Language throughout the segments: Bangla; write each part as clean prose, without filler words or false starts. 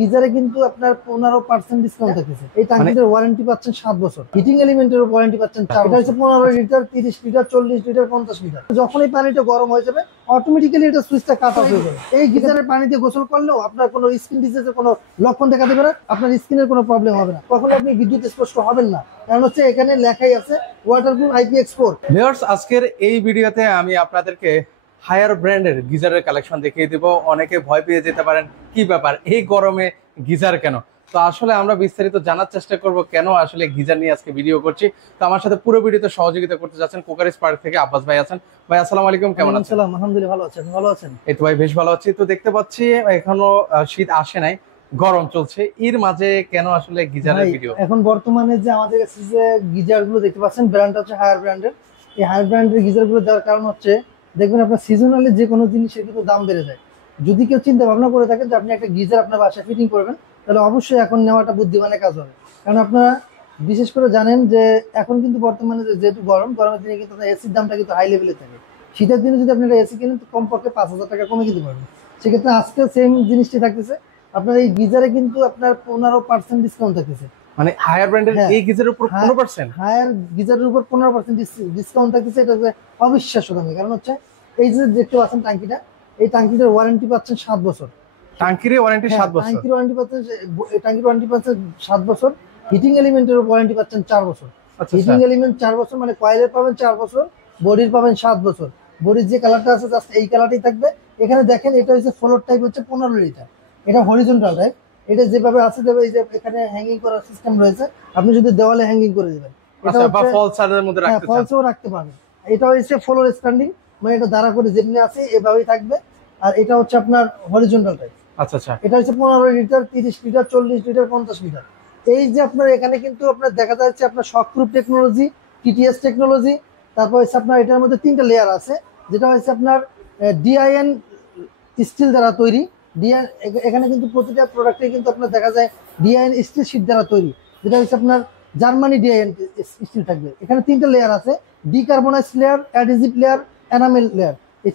গিজারে কিন্তু আপনার 15% ডিসকাউন্ট থাকতেছে। এই ট্যাঙ্কিটার ওয়ারেন্টি পাচ্ছেন 7 বছর। হিটিং এলিমেন্টের ওয়ারেন্টি পাচ্ছেন 4 বছর। এটা হচ্ছে 15 লিটার, 30 লিটার, 40 লিটার, 50 লিটার। যখনই পানিটা গরম হয়ে যাবে অটোমেটিক্যালি এটা সুইচটা কাট অফ হয়ে যাবে। এই গিজারের পানিতে গোসল করলেও আপনার কোনো স্কিন ডিজিজের কোনো লক্ষণ দেখা দেবে না, আপনার স্কিনের কোনো প্রবলেম হবে না, কখনো আপনি বিদ্যুৎ স্পর্শ হবেন না। কারণ হচ্ছে এখানে লেখাই আছে ওয়াটারপ্রুফ IPX4। ভিউয়ার্স, আজকের এই ভিডিওতে আমি আপনাদেরকে হায়ার ব্র্যান্ডের গিজারের কালেকশন দেখিয়ে দিব। অনেকে ভয় পেয়ে যেতে পারেন, কি ব্যাপার এই গরমে গিজার কেন? তো আসলে আমরা বিস্তারিত জানার চেষ্টা করব কেন আসলে গিজার নিয়ে আজকে ভিডিও করছি। তো আমার সাথে পুরো ভিডিওতে সহযোগিতা করতে যাচ্ছেন কোকারিস পার্ক থেকে আব্বাস ভাই আছেন। ভাই আসসালামু আলাইকুম, কেমন আছেন? আলহামদুলিল্লাহ ভালো আছেন। ভালো আছেন? এই তো ভাই বেশ ভালো আছি। তো দেখতে পাচ্ছি এখনো শীত আসে নাই, গরম চলছে, এর মাঝে কেন আসলে গিজারের ভিডিও? এখন বর্তমানে যে আমাদের কাছে যে গিজার গুলো দেখতে পাচ্ছেন, ব্র্যান্ড হচ্ছে হায়ার ব্র্যান্ডের। এই হায়ার ব্র্যান্ডের গিজার গুলো দেওয়ার কারণ হচ্ছে দেখবেন আপনার সিজনালি যে কোনো জিনিসের কিন্তু দাম বেড়ে যায়। যদি কেউ চিন্তা ভাবনা করে থাকেন যে আপনি একটা গিজার আপনার বাসায় ফিটিং করবেন, তাহলে অবশ্যই এখন নেওয়াটা বুদ্ধিমানের কাজ হবে। কারণ আপনারা বিশেষ করে জানেন যে এখন কিন্তু বর্তমানে যেহেতু গরমের দিনে কিন্তু এসির দামটা কিন্তু হাই লেভেলে থাকে। শীতের দিনে যদি আপনি একটা এসি কিনেন তো কমপক্ষে 5,000 টাকা কমে কিনতে পারবেন। সেক্ষেত্রে আজকে সেম জিনিসটি থাকতেছে, আপনার এই গিজারে কিন্তু আপনার 15% ডিসকাউন্ট থাকতেছে। মানে হায়ার ব্র্যান্ডের এই গিজারের উপর 15%? হায়ার গিজারের উপর 15% ডিসকাউন্ট থাকতেছে। এটা অবিশ্বাস্য দামে। কারণ হচ্ছে এই যে দেখতে পাচ্ছেন ট্যাঙ্কিটা, এই ট্যাঙ্কিটার ওয়ারেন্টি পাচ্ছেন 7 বছর। ট্যাঙ্কির ওয়ারেন্টি 7 বছর? ট্যাঙ্কির ওয়ারেন্টি পাচ্ছেন, ট্যাঙ্কির ওয়ারেন্টি পাচ্ছেন 7 বছর। হিটিং এলিমেন্টের ওয়ারেন্টি পাচ্ছেন 4 বছর। হিটিং এলিমেন্ট 4 বছর মানে কয়েলের পাবেন 4 বছর, বডির পাবেন 7 বছর। বডির যে কালারটা আছে জাস্ট এই কালারটাই থাকবে। এখানে দেখেন এটা হচ্ছে ফ্লোর টাইপ, হচ্ছে 15 লিটার। এটা হরিজন্টাল টাইপ। এটা যেভাবে আছে দেবে, এই যে এখানে হ্যাঙ্গিং করার সিস্টেম রয়েছে, আপনি যদি দেওয়ালে হ্যাঙ্গিং করে দিবেন, এটা বা ফলসের মধ্যে রাখতে চান, ফলসও রাখতে পারবেন। এটা হচ্ছে ফ্লোর স্ট্যান্ডিং, মানে এটা দাঁড়া করে যেমনি আছে এভাবেই থাকবে। আর এটা হচ্ছে আপনার হরিজন্টাল টাইপ। আচ্ছা আচ্ছা। এটা হচ্ছে 15 লিটার, 30 লিটার, 40 লিটার, 50 লিটার। এই যে আপনার এখানে কিন্তু আপনার দেখা যাচ্ছে আপনার শকপ্রুফ টেকনোলজি, TTS টেকনোলজি। তারপর হচ্ছে আপনার এটার মধ্যে 3টা লেয়ার আছে, যেটা হচ্ছে আপনার DIN স্টিল দ্বারা তৈরি। ডিআইএন এখানে কিন্তু প্রতিটা প্রোডাক্টে কিন্তু আপনার দেখা যায় DIN স্টিল শীট দ্বারা তৈরি, যেটা হচ্ছে আপনার জার্মানি DIN স্টিল থাকবে। এখানে 3টা লেয়ার আছে, decarbonise layer, adhesive layer, enamel layer. এই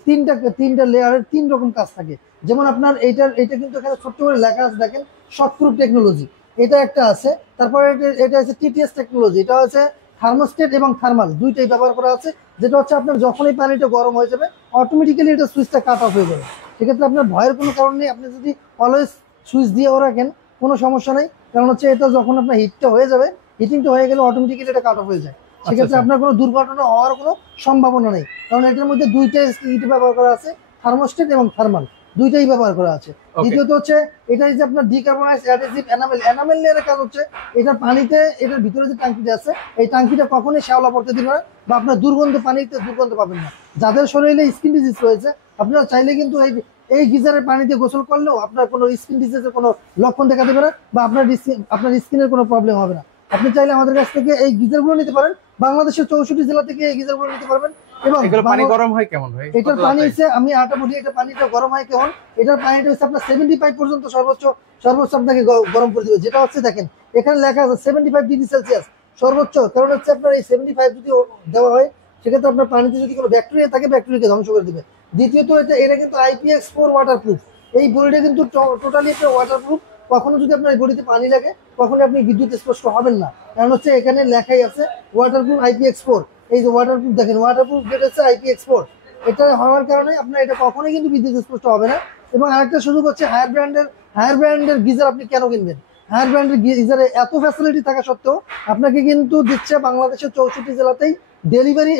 তিনটা লেয়ারের 3 রকম কাজ থাকে। যেমন আপনার এটা কিন্তু এখানে ছোট্ট করে লেখা আছে দেখেন, শকপ্রুফ টেকনোলজি, এটা একটা আছে। তারপরে এটা হচ্ছে TTS টেকনোলজি, এটা হচ্ছে থার্মোস্টেট এবং থার্মাল দুইটাই ব্যবহার করা আছে। যেটা হচ্ছে আপনার যখনই পানিটা গরম হয়ে যাবে অটোমেটিক্যালি এটা সুইচটা কাট অফ হয়ে যাবে। সেক্ষেত্রে আপনার ভয়ের কোনো কারণ নেই। আপনি যদি অলওয়েজ সুইচ দিয়েও রাখেন কোনো সমস্যা নেই। কারণ হচ্ছে এটা যখন আপনার হিটটা হয়ে যাবে, হিটিংটা হয়ে গেলে অটোমেটিক্যালি এটা কাট অফ হয়ে যায়। সেক্ষেত্রে আপনার কোনো দুর্ঘটনা হওয়ার কোনো সম্ভাবনা নেই। কারণ এটার মধ্যে দুইটাই হিট ব্যবহার করা আছে, থার্মোস্টেট এবং থার্মাল দুইটাই ব্যবহার করা আছে। দ্বিতীয়ত হচ্ছে এটা যে আপনার ডিকার্বনাইজ, অ্যাডহেসিভ, এনামেল লেয়ারের কাজ হচ্ছে এটা পানিতে, এটার ভিতরে যে ট্যাঙ্কিটা আছে এই ট্যাঙ্কিটা কখনোই শ্যাওলা পড়তে দিবে না, বা আপনার পানিতে দুর্গন্ধ পাবেন না। যাদের শরীরে স্কিন ডিজিজ রয়েছে, আপনারা চাইলে কিন্তু এই গিজারের পানিতে গোসল করলেও আপনার কোনো স্কিন ডিজিজের কোনো লক্ষণ দেখা দেবে না, বা আপনার স্কিনের কোনো প্রবলেম হবে না। আপনি চাইলে আমাদের কাছ থেকে এই গিজারগুলো নিতে পারেন। বাংলাদেশের 64 জেলা থেকে এই গিজারগুলো নিতে পারবেন। এবং পানি গরম হয় কেমন ভাই? এটার পানি হচ্ছে, আমি আটা বলি, এটা পানিটা গরম হয় কেমন, এটার পানিটা হচ্ছে আপনার 75 পর্যন্ত সর্বোচ্চ আপনাকে গরম করে দিবে। যেটা হচ্ছে দেখেন এখানে লেখা আছে 75 ডিগ্রি সেলসিয়াস সর্বোচ্চ। কারণ হচ্ছে আপনার এই 75 যদি দেওয়া হয়, সেক্ষেত্রে আপনার পানিতে যদি কোনো ব্যাকটেরিয়া থাকে, ব্যাকটেরিয়াকে ধ্বংস করে দিবে। দ্বিতীয়ত এটা কিন্তু IPX4 ওয়াটারপ্রুফ। এই বডিটা কিন্তু টোটালি একটা ওয়াটারপ্রুফ। কখনো যদি আপনার এই বডিতে পানি লাগে, কখনো আপনি বিদ্যুৎ স্পর্শ হবেন না। কারণ হচ্ছে এখানে লেখাই আছে ওয়াটারপ্রুফ IPX4। এই যে ওয়াটারপ্রুফ দেখেন, ওয়াটারপ্রুফ যেটা হচ্ছে IPX4, এটা হওয়ার কারণে আপনার এটা কখনোই কিন্তু বিদ্যুৎ স্পর্শ হবে না। এবং আরেকটা সুযোগ হচ্ছে হায়ার ব্র্যান্ডের গিজার আপনি কেন কিনবেন? হায়ার ব্র্যান্ডের গিজারে এত ফ্যাসিলিটি থাকা সত্ত্বেও আপনাকে কিন্তু দিচ্ছে বাংলাদেশের 64 জেলাতেই ডেলিভারি।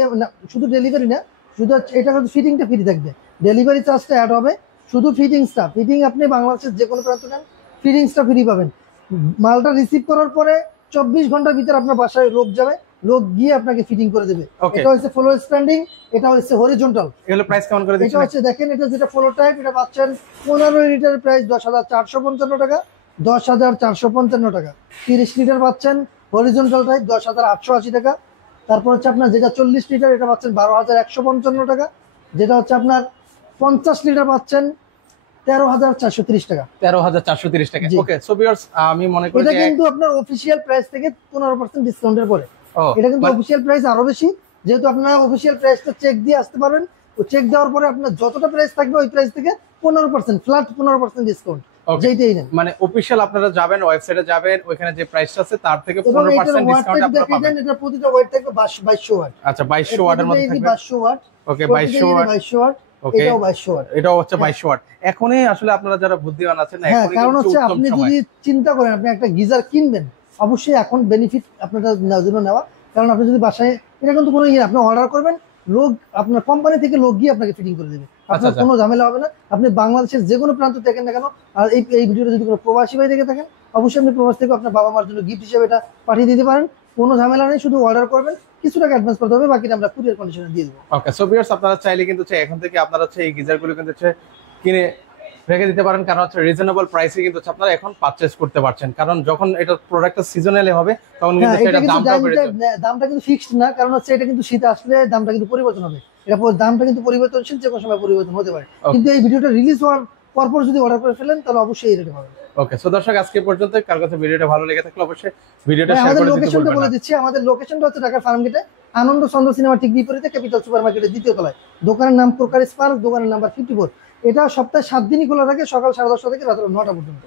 শুধু ডেলিভারি না, শুধু এটা কিন্তু ফিটিংটা ফ্রি থাকবে, ডেলিভারি চার্জটা অ্যাড হবে। শুধু ফিটিং আপনি বাংলাদেশের যে কোনো প্রান্ত নেন, ফিটিংসটা ফ্রি পাবেন। মালটা রিসিভ করার পরে 24 ঘন্টার ভিতরে আপনার বাসায় লোক যাবে, লোক গিয়ে আপনাকে ফিটিং করে দেবে। এটা হচ্ছে ফ্লোর স্ট্যান্ডিং, এটা হচ্ছে হরিজন্টাল। এগুলো প্রাইস কেমন করে দিচ্ছেন? এটা হচ্ছে দেখেন, এটা যেটা ফ্লোর টাইপ, এটা পাচ্ছেন 15 লিটারের প্রাইস 10,455 টাকা, 10,455 টাকা। 30 লিটার পাচ্ছেন হরিজন্টাল টাইপ 10,880 টাকা। তারপর হচ্ছে আপনার যেটা 40 লিটার, এটা পাচ্ছেন 12,155 টাকা। যেটা হচ্ছে আপনার 50 লিটার পাচ্ছেন 13,430 টাকা। 13,430 টাকা। ওকে, সো ভিউয়ার্স, আমি মনে করি এটা কিন্তু আপনার অফিশিয়াল প্রাইস থেকে 15% ডিসকাউন্টের পরে। এটা কিন্তু অফিশিয়াল প্রাইস আরো বেশি, যেহেতু আপনারা অফিশিয়াল প্রাইসটা চেক দিয়ে আসতে পারবেন। চেক দেওয়ার পরে আপনার যতটা প্রাইস থাকবে ওই প্রাইস থেকে 15% ফ্ল্যাট 15% ডিসকাউন্ট। Okay. যেইটাই নেন। মানে অফিশিয়াল আপনারা যাবেন, ওয়েবসাইটে যাবেন, ওইখানে যে প্রাইসটা আছে তার থেকে এবং 15% এটার ডিসকাউন্ট ওয়াটটা আপনারা দেখে পাবেন। দেন, এটা প্রতিটা ওয়াট থাকবে 2200 ওয়াট। আচ্ছা 2200 ওয়াটের মধ্যে থাকবে। 2200 ওয়াট। ওকে 2200 ওয়াট। 2200 ওয়াট। ওকে এটাও 2200 ওয়াট। এটাও হচ্ছে 2200 ওয়াট। এখনই আসলে আপনারা যারা বুদ্ধিমান আছেন না, হ্যাঁ, এখনই কারণ কিন্তু হচ্ছে উত্তম আপনি সময়। যদি চিন্তা করেন আপনি একটা গিজার কিনবেন, অবশ্যই এখন বেনিফিট আপনার জন্য নেওয়া। কারণ আপনি যদি বাসায়, এটা কিন্তু কোনো ইয়ে না, আপনি অর্ডার করবেন, লোক আপনার কোম্পানি থেকে লোক গিয়ে আপনাকে ফিটিং করে দেবে, আপনার আচ্ছা। কোনো ঝামেলা হবে না। আপনি বাংলাদেশের যে কোনো প্রান্ত দেখেন না কেন, আর এই ভিডিওটা যদি কোনো প্রবাসী ভাই দেখে থাকেন, অবশ্যই আপনি প্রবাস থেকে আপনার বাবা মার জন্য গিফট হিসেবে এটা পাঠিয়ে দিতে পারেন। কোনো ঝামেলা নেই, শুধু অর্ডার করবেন, কিছু টাকা অ্যাডভান্স করতে হবে, বাকিটা আমরা কুরিয়ার কন্ডিশনে দিয়ে দেবো। ওকে সো ভিউয়ার্স, আপনারা চাইলে কিন্তু এখন থেকে আপনারা হচ্ছে এই গিজারগুলো কিন্তু হচ্ছে কিনে রেখে দিতে পারেন, কারণ হচ্ছে রিজনেবল প্রাইসে কিন্তু হচ্ছে আপনারা এখন পারচেজ করতে পারছেন। কারণ যখন এটা প্রোডাক্টটা সিজনালি হবে তখন কিন্তু হ্যাঁ, সেটা দামটা বেড়ে যাবে। দামটা কিন্তু ফিক্সড না, কারণ হচ্ছে এটা কিন্তু শীত আসলে দামটা কিন্তু পরিবর্তন হবে। এটা দামটা কিন্তু পরিবর্তনশীল, যে কোনো সময় পরিবর্তন হতে পারে। কিন্তু এই ভিডিওটা রিলিজ হওয়ার পরপর যদি অর্ডার করে ফেলেন তাহলে অবশ্যই এই রেটে পাবেন। ওকে সো দর্শক, আজকে পর্যন্ত। কার কাছে ভিডিওটা ভালো লেগে থাকলে অবশ্যই ভিডিওটা শেয়ার আমাদের করে দিতে লোকেশনটা ভুলবেন বলে না। দিচ্ছি। আমাদের লোকেশনটা হচ্ছে ঢাকা ফার্মগেটে, আনন্দ চন্দ্র সিনেমা ঠিক বিপরীতে ক্যাপিটাল সুপার মার্কেটের দ্বিতীয় তলায়। দোকানের নাম প্রকার স্পার্ক, দোকানের নাম্বার 54। এটা সপ্তাহে 7 দিনই খোলা থাকে, সকাল 10:30 থেকে রাত 9টা পর্যন্ত।